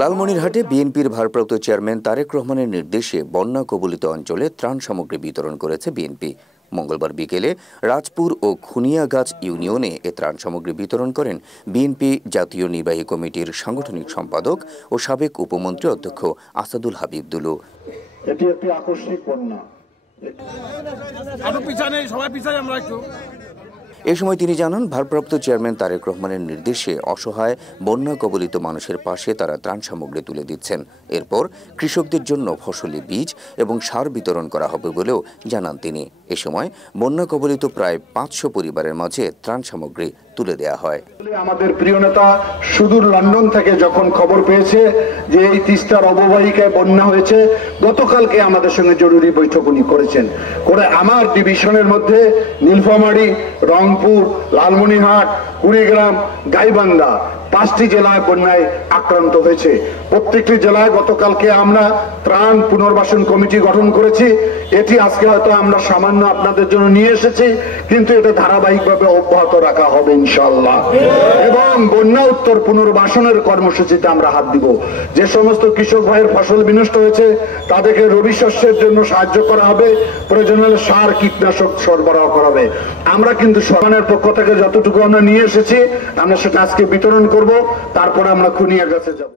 লালমনিরহাটে বিএনপির ভারপ্রাপ্ত চেয়ারম্যান তারেক রহমানের নির্দেশে বন্যা কবলিত অঞ্চলে ত্রাণ সামগ্রী বিতরণ করেছে বিএনপি। মঙ্গলবার বিকেলে রাজপুর ও খুনিয়াগাছ ইউনিয়নে এ ত্রাণ সামগ্রী বিতরণ করেন বিএনপি জাতীয় নির্বাহী কমিটির সাংগঠনিক সম্পাদক ও সাবেক উপমন্ত্রী অধ্যক্ষ আসাদুল হাবিব দুলু। এটি একটি আকস্মিক বন্যা। এ সময় তিনি জানান, ভারপ্রাপ্ত চেয়ারম্যান তারেক রহমানের নির্দেশে অসহায় বন্যা কবলিত মানুষের পাশে তারা ত্রাণ সামগ্রী তুলে দিচ্ছেন। এরপর কৃষকদের জন্য ফসলি বীজ এবং সার বিতরণ করা হবে বলেও জানান তিনি। এ সময় বন্যা কবলিত প্রায় 500 পরিবারের মাঝে ত্রাণ সামগ্রী তুলে দেওয়া হয়। আমাদের প্রিয় নেতা সুদূর লন্ডন থেকে যখন খবর পেয়েছে যে এই তিস্তার অববাহিকায় বন্যা হয়েছে, গতকালকে আমাদের সঙ্গে জরুরি বৈঠক উনি করেছেন। করে আমার ডিভিশনের মধ্যে নীলফামারী, রংপুর, লালমনিরহাট, কুড়িগ্রাম, গাইবান্ধা 5টি জেলায় বন্যায় আক্রান্ত হয়েছে। প্রত্যেকটি জেলায় গতকালকে আমরা ত্রাণ পুনর্বাসন কমিটি গঠন করেছি। এটি আজকে হয়তো আমরা সামান্য আপনাদের জন্য নিয়ে এসেছি, কিন্তু এটা ধারাবাহিকভাবে অব্যাহত রাখা হবে ইনশাআল্লাহ। এবং বন্যা উত্তর পুনর্বাসনের কর্মসূচিতে আমরা হাত দিব। যে সমস্ত কৃষক ভাইয়ের ফসল বিনষ্ট হয়েছে তাদেরকে রবি শস্যের জন্য সাহায্য করা হবে, প্রয়োজন হলে সার কীটনাশক সরবরাহ করা হবে। আমরা কিন্তু সরকারের পক্ষ থেকে যতটুকু আমরা নিয়ে এসেছি আমরা সেটা আজকে বিতরণ করব, তারপরে আমরা খুনিয়াগাছে যাব।